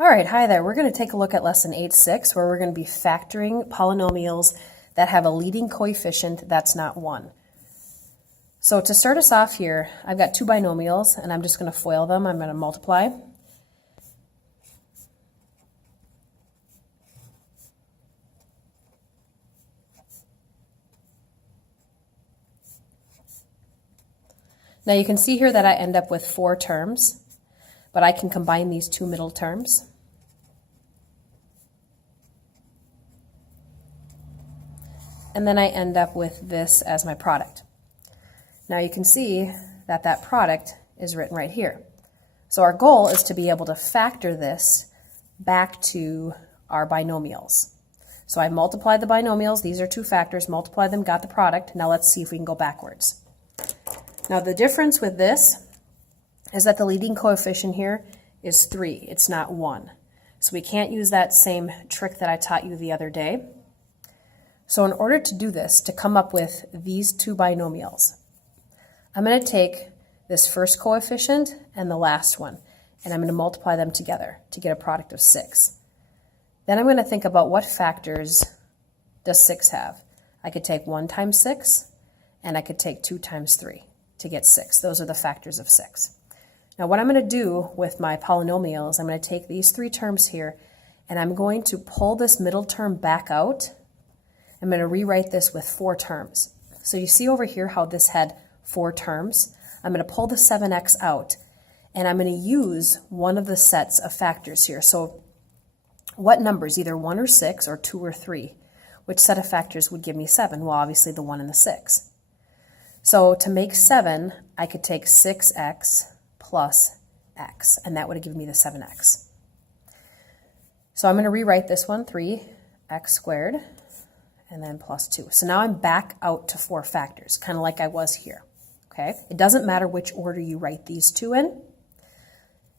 All right, hi there. We're going to take a look at lesson 8.6 where we're going to be factoring polynomials that have a leading coefficient that's not 1. So to start us off here, I've got two binomials and I'm just going to FOIL them. I'm going to multiply. Now you can see here that I end up with 4 terms, but I can combine these two middle terms. And then I end up with this as my product. Now you can see that that product is written right here. So our goal is to be able to factor this back to our binomials. So I multiplied the binomials. These are two factors. Multiply them, got the product. Now let's see if we can go backwards. Now the difference with this is that the leading coefficient here is 3. It's not 1. So we can't use that same trick that I taught you the other day. So in order to do this, to come up with these two binomials, I'm going to take this first coefficient and the last one, and I'm going to multiply them together to get a product of 6. Then I'm going to think about what factors does 6 have. I could take 1 times 6, and I could take 2 times 3 to get 6. Those are the factors of 6. Now what I'm going to do with my polynomial is I'm going to take these 3 terms here, and I'm going to pull this middle term back out. I'm going to rewrite this with 4 terms. So you see over here how this had 4 terms. I'm going to pull the 7x out, and I'm going to use one of the sets of factors here. So what numbers, either 1 or 6 or 2 or 3, which set of factors would give me 7? Well, obviously the 1 and the 6. So to make 7, I could take 6x plus x, and that would have given me the 7x. So I'm going to rewrite this one, 3x squared, and then plus 2. So now I'm back out to 4 factors, kind of like I was here. Okay? It doesn't matter which order you write these two in.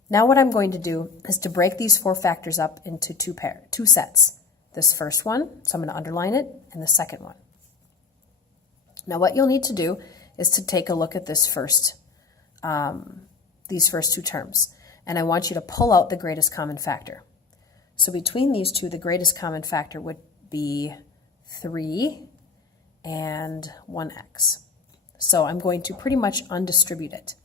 Now what I'm going to do is to break these 4 factors up into two sets. This first one, so I'm going to underline it, and the second one. Now what you'll need to do is to take a look at this these first 2 terms, and I want you to pull out the greatest common factor. So between these two, the greatest common factor would be 3 and 1x. So I'm going to pretty much undistribute it.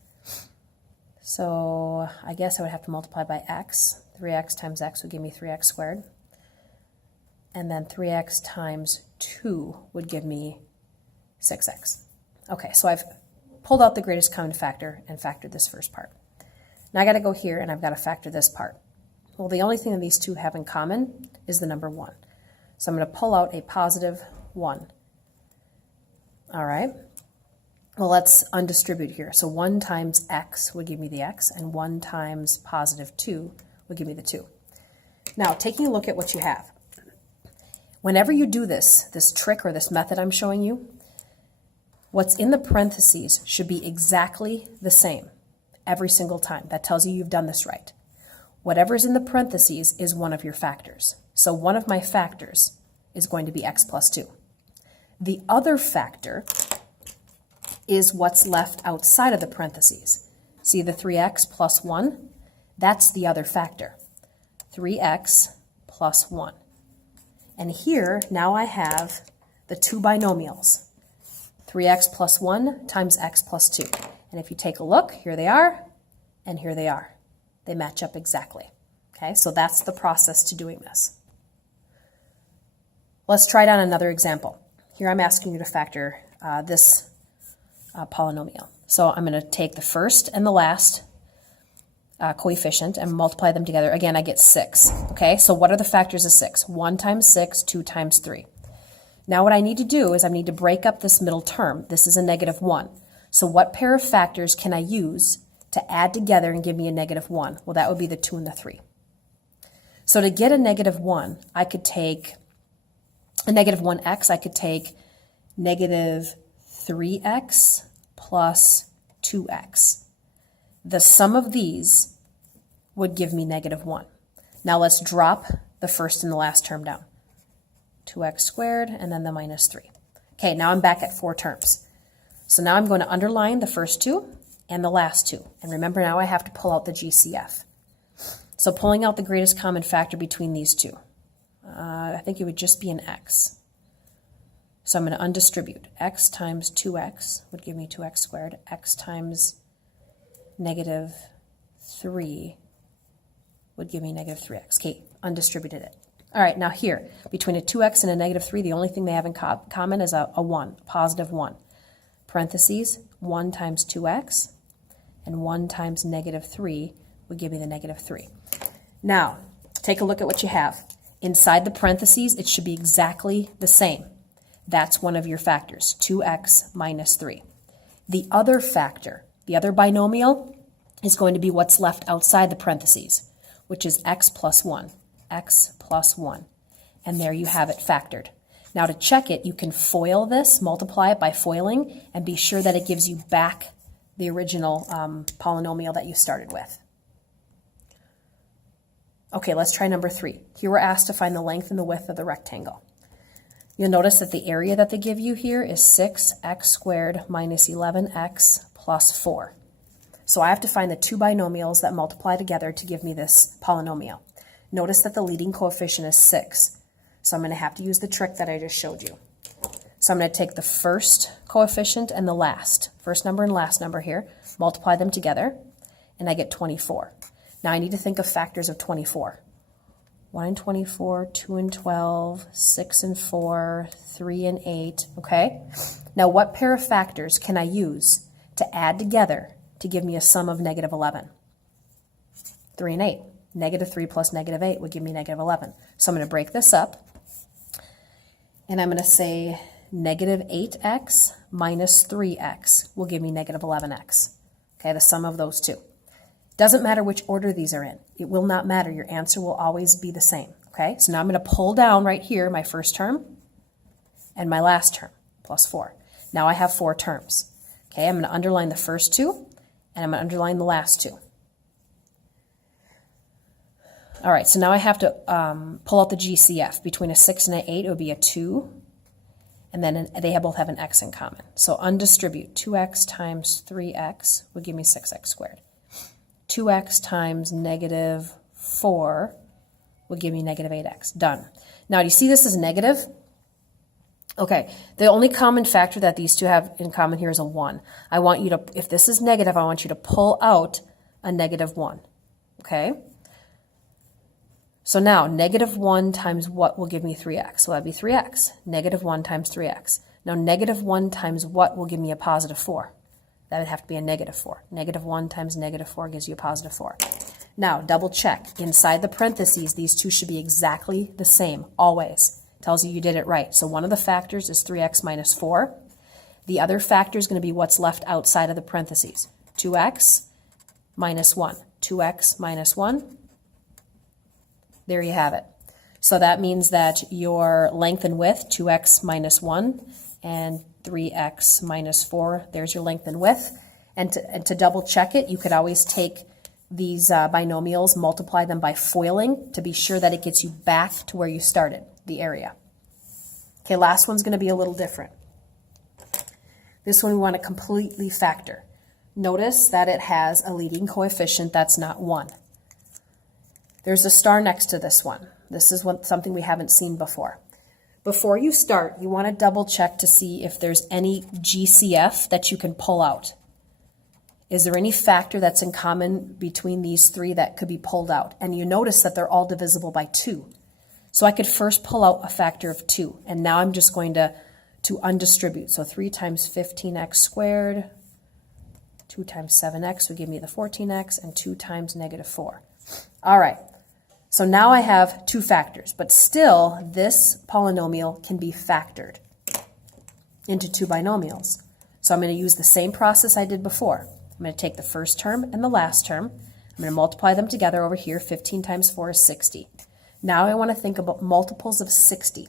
So I guess I would have to multiply by x. 3x times x would give me 3x squared. And then 3x times 2 would give me 6x. Okay, so I've pulled out the greatest common factor and factored this first part. Now I got to go here and I've got to factor this part. Well, the only thing that these two have in common is the number 1. So I'm going to pull out a positive 1. All right. Well, let's undistribute here. So 1 times x would give me the x, and 1 times positive 2 would give me the 2. Now, taking a look at what you have. Whenever you do this trick or this method I'm showing you, what's in the parentheses should be exactly the same every single time. That tells you you've done this right. Whatever's in the parentheses is one of your factors. So one of my factors is going to be x plus 2. The other factor is what's left outside of the parentheses. See the 3x plus 1? That's the other factor. 3x plus 1. And here, now I have the 2 binomials. 3x plus 1 times x plus 2. And if you take a look, here they are, and here they are. They match up exactly. Okay, so that's the process to doing this. Let's try it on another example. Here I'm asking you to factor this polynomial. So I'm going to take the first and the last coefficient and multiply them together. Again, I get 6. Okay, so what are the factors of 6? 1 times 6, 2 times 3. Now what I need to do is I need to break up this middle term. This is a negative 1. So what pair of factors can I use to add together and give me a negative 1? Well, that would be the 2 and the 3. So to get a negative 1, I could take a negative 1x. I could take negative 3x plus 2x. The sum of these would give me negative 1. Now let's drop the first and the last term down. 2x squared and then the minus 3. Okay, now I'm back at 4 terms. So now I'm going to underline the first 2 and the last 2. And remember, now I have to pull out the GCF. So So pulling out the greatest common factor between these two, I think it would just be an x. So I'm going to undistribute. X times 2x would give me 2x squared. X times negative 3 would give me negative 3x. Okay, undistributed it. All right, now here, between a 2x and a negative 3, the only thing they have in common is a 1, positive 1. Parentheses, 1 times 2x, and 1 times negative 3 would give me the negative 3. Now, take a look at what you have. Inside the parentheses, it should be exactly the same. That's one of your factors, 2x minus 3. The other factor, the other binomial, is going to be what's left outside the parentheses, which is x plus 1. X plus 1. And there you have it factored. Now to check it, you can FOIL this, multiply it by foiling, and be sure that it gives you back the original polynomial that you started with. Okay, let's try number 3. Here we're asked to find the length and the width of the rectangle. You'll notice that the area that they give you here is 6x squared minus 11x plus 4. So I have to find the two binomials that multiply together to give me this polynomial. Notice that the leading coefficient is 6. So I'm going to have to use the trick that I just showed you. So I'm going to take the first coefficient and the last, first number and last number here, multiply them together, and I get 24. Now I need to think of factors of 24. 1 and 24, 2 and 12, 6 and 4, 3 and 8, okay? Now what pair of factors can I use to add together to give me a sum of negative 11? 3 and 8. Negative 3 plus negative 8 would give me negative 11. So I'm going to break this up, and I'm going to say negative 8x minus 3x will give me negative 11x. Okay, the sum of those two. Doesn't matter which order these are in. It will not matter. Your answer will always be the same. Okay, so now I'm going to pull down right here my first term and my last term, plus 4. Now I have 4 terms. Okay, I'm going to underline the first two, and I'm going to underline the last two. All right, so now I have to pull out the GCF. Between a 6 and an 8, it would be a 2, and then they both have an x in common. So undistribute. 2x times 3x would give me 6x squared. 2x times negative 4 would give me negative 8x. Done. Now, do you see this is negative? Okay, the only common factor that these two have in common here is a 1. I want you to, if this is negative, I want you to pull out a negative 1. Okay? So now, negative 1 times what will give me 3x? So that would be 3x. Negative 1 times 3x. Now, negative 1 times what will give me a positive 4? That would have to be a negative 4. Negative 1 times negative 4 gives you a positive 4. Now, double check. Inside the parentheses, these two should be exactly the same, always. Tells you did it right. So one of the factors is 3x minus 4. The other factor is going to be what's left outside of the parentheses. 2x minus 1. 2x minus 1. There you have it. So that means that your length and width, 2x minus 1, and 3x minus 4, there's your length and width. And to double check it, you could always take these binomials, multiply them by foiling to be sure that it gets you back to where you started, the area. Okay, last one's going to be a little different. This one we want to completely factor. Notice that it has a leading coefficient that's not 1. There's a star next to this one. This is something we haven't seen before. Before you start, you want to double check to see if there's any GCF that you can pull out. Is there any factor that's in common between these three that could be pulled out? And you notice that they're all divisible by 2. So I could first pull out a factor of 2. And now I'm just going to undistribute. So 3 times 15x squared, 2 times 7x would give me the 14x, and 2 times negative 4. All right. So now I have 2 factors, but still this polynomial can be factored into 2 binomials. So I'm going to use the same process I did before. I'm going to take the first term and the last term. I'm going to multiply them together over here. 15 times 4 is 60. Now I want to think about multiples of 60.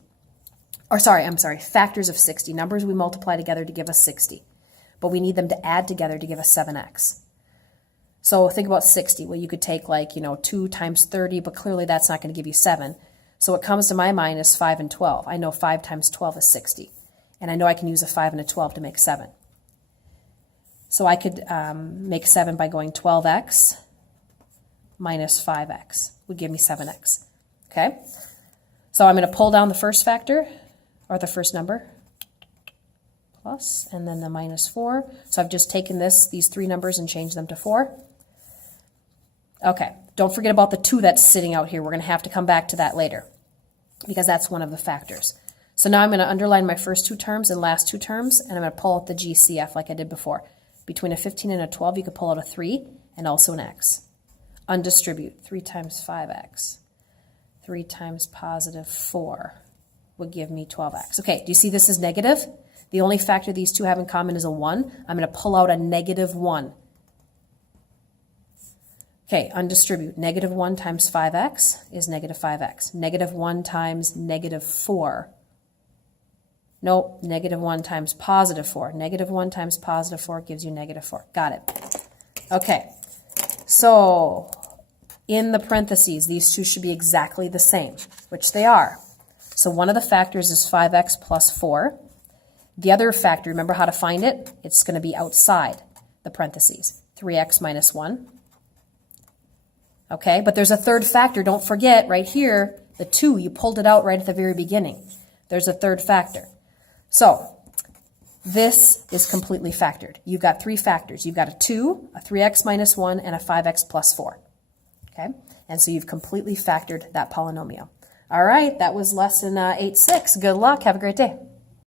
Factors of 60. Numbers we multiply together to give us 60. But we need them to add together to give us 7x. So think about 60. Well, you could take 2 times 30, but clearly that's not going to give you 7. So what comes to my mind is 5 and 12. I know 5 times 12 is 60. And I know I can use a 5 and a 12 to make 7. So I could make 7 by going 12x minus 5x would give me 7x. Okay? So I'm going to pull down the first factor, or the first number, plus, and then the minus 4. So I've just taken these three numbers and changed them to 4. Okay, don't forget about the 2 that's sitting out here. We're going to have to come back to that later because that's one of the factors. So now I'm going to underline my first 2 terms and last 2 terms, and I'm going to pull out the GCF like I did before. Between a 15 and a 12, you could pull out a 3 and also an x. Undistribute, 3 times 5x. 3 times positive 4 would give me 12x. Okay, do you see this is negative? The only factor these two have in common is a 1. I'm going to pull out a negative 1. Okay, undistribute. Negative 1 times 5x is negative 5x. Negative 1 times negative 4. Nope, negative 1 times positive 4. Negative 1 times positive 4 gives you negative 4. Got it. Okay, so in the parentheses, these two should be exactly the same, which they are. So one of the factors is 5x plus 4. The other factor, remember how to find it? It's going to be outside the parentheses. 3x minus 1. Okay, but there's a third factor. Don't forget, right here, the 2, you pulled it out right at the very beginning. There's a third factor. So this is completely factored. You've got 3 factors. You've got a 2, a 3x minus 1, and a 5x plus 4. Okay, and so you've completely factored that polynomial. All right, that was lesson 8.6. Good luck. Have a great day.